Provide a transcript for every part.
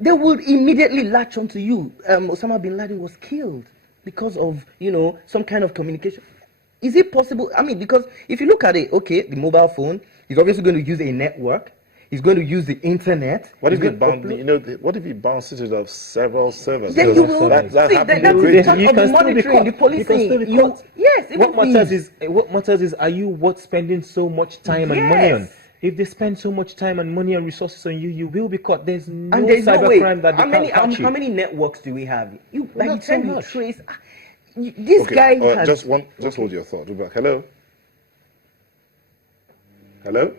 they would immediately latch onto you. Osama bin Laden was killed because of, some kind of communication. Is it possible? I mean, because if you look at it, okay, the mobile phone is obviously going to use a network. He's going to use the internet. What if he what if he bounces it off several servers? Then you will that happened that's part of the monitoring, the policing. Yes, what matters is, are you worth spending so much time and money on? If they spend so much time and money and resources on you, you will be caught. There's no cybercrime that they can't catch you. How many networks do we have? Like you said, you trace. This guy has... Just hold your thought. Hello? Hello?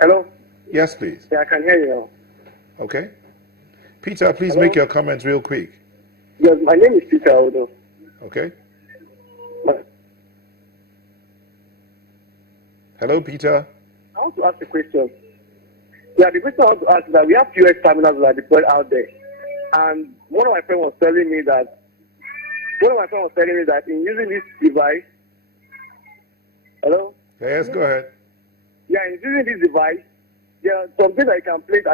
Hello? Yes, please. Yeah, I can hear you now. Okay. Peter, please make your comments real quick. Yes, my name is Peter Odo. Okay. Hello, Peter. I want to ask a question. Yeah, the question I want to ask is that we have POS terminals that are deployed out there. And one of my friends was telling me that in using this device... Hello? Yes, go ahead. Yeah, in using this device, there are some things that you can place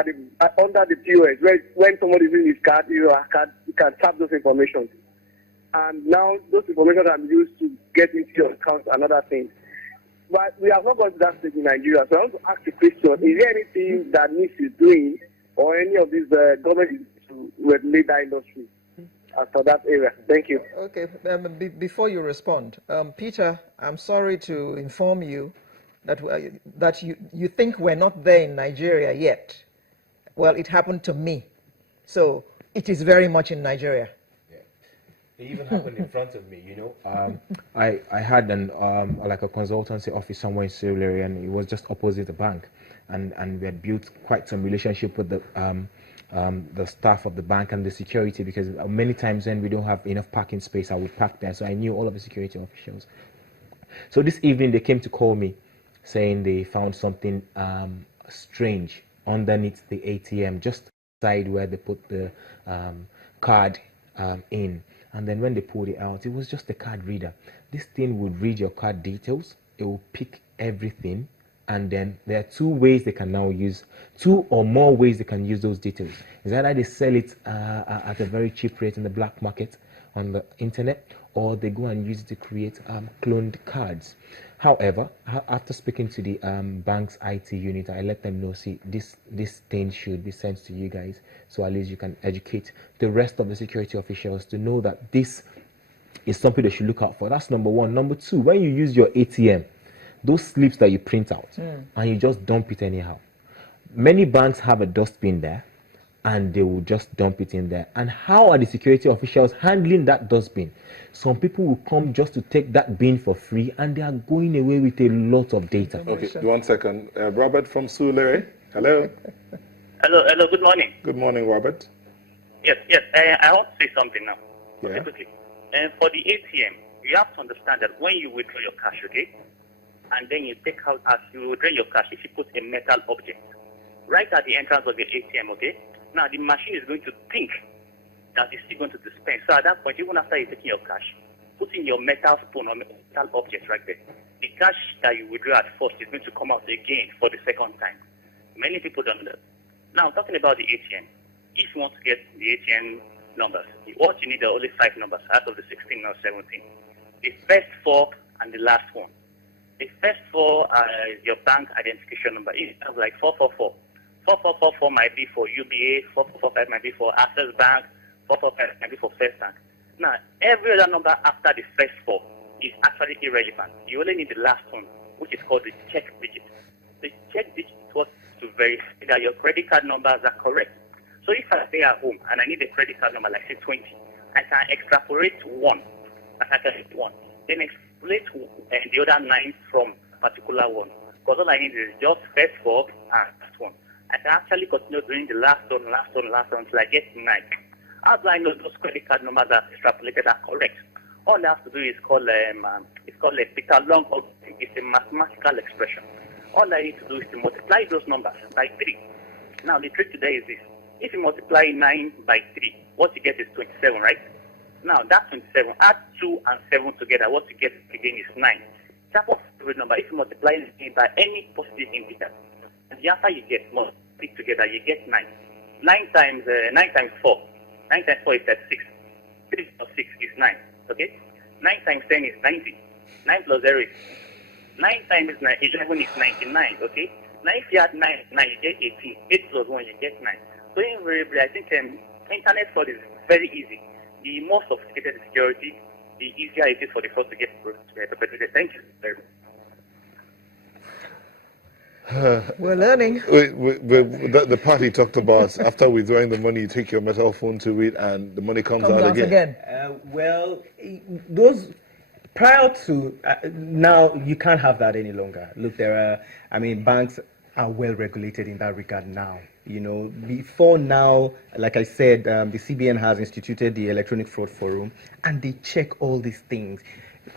under the POS. When somebody is using his card, you can tap those information. And now those information are used to get into your account and other things. But we have not got to that stage in Nigeria. So I want to ask the question, is there anything that NIS is doing or any of these government to regulate that industry for that area? Thank you. Okay, before you respond, Peter, I'm sorry to inform you that you think we're not there in Nigeria yet. Well, it happened to me. So it is very much in Nigeria. It even happened in front of me, I had like a consultancy office somewhere in Surrey, and it was just opposite the bank, and we had built quite some relationship with the staff of the bank and the security, because many times when we don't have enough parking space, I would park there, so I knew all of the security officials. So this evening they came to call me, saying they found something strange underneath the ATM, just beside where they put the card in. And then when they pulled it out, it was just a card reader. This thing would read your card details. It will pick everything. And then there are two or more ways they can use those details. Is either they sell it at a very cheap rate in the black market on the internet, or they go and use it to create cloned cards. However, after speaking to the bank's IT unit, I let them know, see, this thing should be sent to you guys, so at least you can educate the rest of the security officials to know that this is something they should look out for. That's number one. Number two, when you use your ATM, those slips that you print out and you just dump it anyhow. Many banks have a dustbin there, and they will just dump it in there. And how are the security officials handling that dustbin? Some people will come just to take that bin for free, and they are going away with a lot of data. Okay, 1 second. Robert from Sulere. Hello. Hello, good morning. Good morning, Robert. Yes, I want to say something now. Yeah. Okay, quickly. For the ATM, you have to understand that when you withdraw your cash, okay, and then you take out, as you withdraw your cash, if you put a metal object right at the entrance of the ATM, okay, now the machine is going to think that it's still going to dispense. So at that point, even after you're taking your cash, put in your metal spoon or metal object right there. The cash that you withdraw at first is going to come out again for the second time. Many people don't know. Now, talking about the ATM, if you want to get the ATM numbers, what you need are only 5 numbers out of the 16 or 17. The first 4 and the last one. The first 4 is your bank identification number. It has like 444. 4444 might be for UBA, 4445 might be for Access Bank, 445 might be for First Bank. Now, every other number after the first 4 is actually irrelevant. You only need the last one, which is called the check digit. The check digit was to verify that your credit card numbers are correct. So if I stay at home and I need a credit card number like say 20, I can extrapolate 1. Then extrapolate the other 9 from a particular one. Because all I need is just first 4 and last one. I can actually continue doing the last one until I get 9. How do I know those credit card numbers that are extrapolated are correct? All I have to do is call a Peter long. It's a mathematical expression. All I need to do is to multiply those numbers by 3. Now the trick today is this. If you multiply 9 by 3, what you get is 27, right? Now that 27, add 2 and 7 together, what you get again is 9. Type of number, if you multiply it by any positive integer, and the answer you get, multiply together, you get 9. 9 times 4. 9 times 4 is 36. 3 plus 6 is 9. Okay? 9 times 10 is 90. 9 plus 0 is 9 times 11 is 99. Okay? Now if you add 9, you get 18. 8 plus 1, you get 9. So invariably, I think internet fraud is very easy. The more sophisticated the security, the easier it is for the fraud to get perpetrated. Thank you very much. We're learning. The party talked about after withdrawing the money, you take your metal phone to it, and the money comes out again. Well, those prior to now, you can't have that any longer. Look, banks are well regulated in that regard now. You know, before now, like I said, the CBN has instituted the Electronic Fraud Forum, and they check all these things.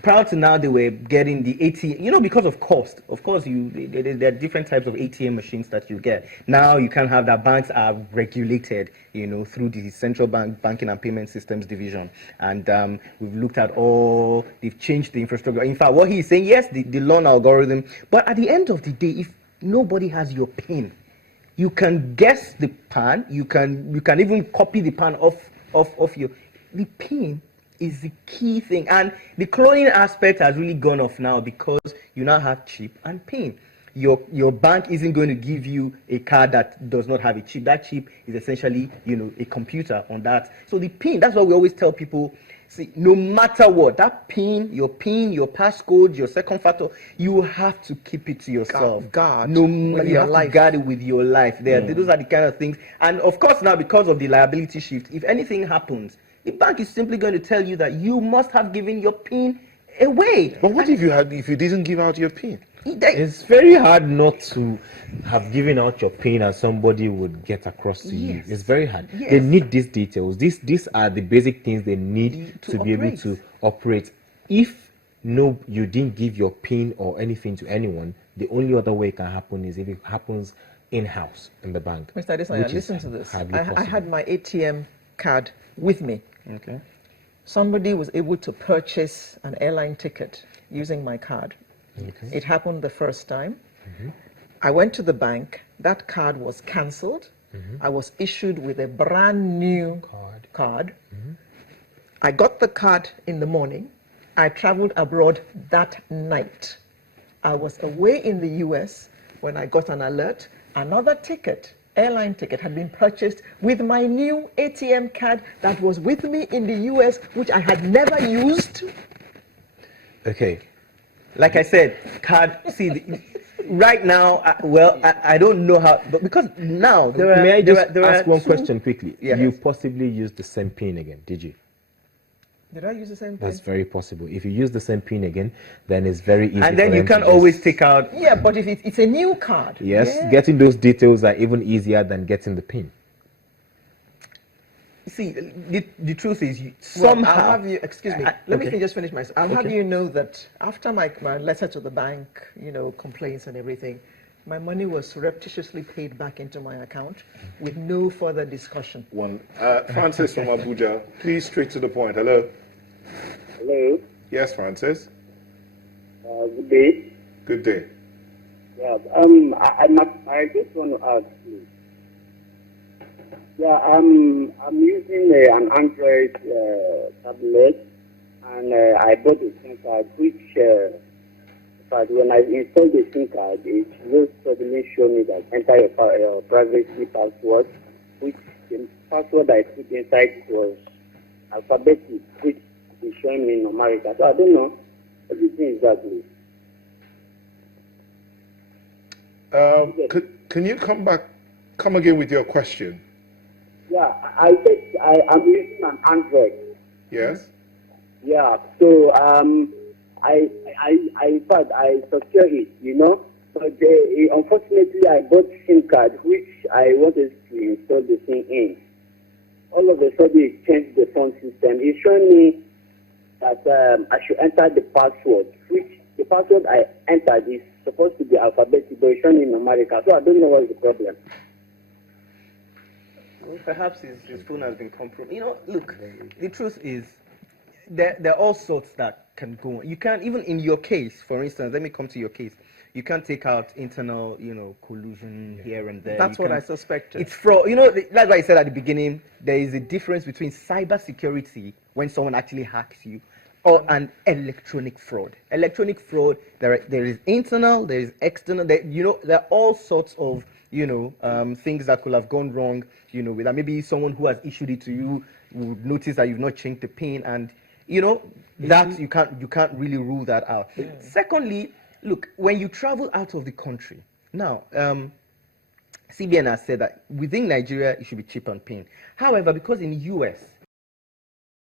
Prior to now, they were getting the ATM, you know, because of cost. Of course, there are different types of ATM machines that you get. Now, you can't have that. Banks are regulated, you know, through the Central Banking and Payment Systems Division. And we've looked at they've changed the infrastructure. In fact, what he's saying, yes, the loan algorithm. But at the end of the day, if nobody has your PIN, you can guess the PAN. You can even copy the PAN off your. The PIN is the key thing, and the cloning aspect has really gone off now because you now have chip and PIN. Your bank isn't going to give you a card that does not have a chip. That chip is essentially, you know, a computer on that. So the PIN, that's why we always tell people, see, no matter what, that PIN, your passcode, your second factor, you have to keep it to yourself. Guard you with your have life. to guard it with your life. Those are the kind of things. And of course now, because of the liability shift, if anything happens, the bank is simply going to tell you that you must have given your PIN away. But what if you didn't give out your PIN? It's very hard not to have given out your PIN and somebody would get across to you. It's very hard. Yes. They need these details. These are the basic things they need to be able to operate. If you didn't give your PIN or anything to anyone, the only other way it can happen is if it happens in-house in the bank. Mr. Adesanya, listen to this. I had my ATM card with me. Okay. Somebody was able to purchase an airline ticket using my card. Okay. It happened the first time. I went to the bank. That card was cancelled. I was issued with a brand new card. I got the card in the morning. I traveled abroad that night. I was away in the US when I got an alert. Another ticket, airline ticket, had been purchased with my new ATM card that was with me in the US, which I had never used. Okay. Like I said, right now, I don't know how, but because now May I just ask one question quickly? Yes. You possibly used the same PIN again, did you? Did I use the same That's thing? very possible. If you use the same PIN again, then it's very easy. and then for you them can to always just- take out. Yeah, but if it's a new card. Yes, yeah. getting those details are even easier than getting the PIN. See, the truth is, Well, somehow. I'll have you, excuse me, let me okay. just finish my. I'll have Okay. you know that after my letter to the bank, complaints and everything, my money was surreptitiously paid back into my account with no further discussion. Francis from Abuja, please straight to the point. Hello. Hello. Yes, Francis. Good day. Good day. Yeah. I just want to ask you. Yeah. I'm using an Android tablet, and I bought a SIM card, which, but when I installed the SIM card, it just suddenly showed me that enter your privacy password, which the password I put inside was alphabetic, which is showing me in America. So I don't know what do you think exactly. Can you come again with your question? Yeah, I said I'm using an Android. Yes. Yeah, so I in fact I secure it, but unfortunately I bought SIM card which I wanted to install the SIM in. All of a sudden it changed the phone system. It's showing me that I should enter the password, which the password I entered is supposed to be alphabetic, but it's showing in America. So I don't know what's the problem. Well, perhaps his phone has been compromised. Look, the truth is, there are all sorts that can go on. You can't, even in your case, for instance, let me come to your case. you can't take out internal, collusion here and there. That's You what I can't- suspected. It's fraud. That's why I said at the beginning, there is a difference between cyber security when someone actually hacks you, and electronic fraud. Electronic fraud, there is internal, there is external. There are all sorts of things that could have gone wrong. With that, maybe someone who has issued it to you would notice that you've not changed the pin, and that you can't really rule that out. Secondly, look, when you travel out of the country now. CBN has said that within Nigeria, it should be chip and pin. However, because in the US,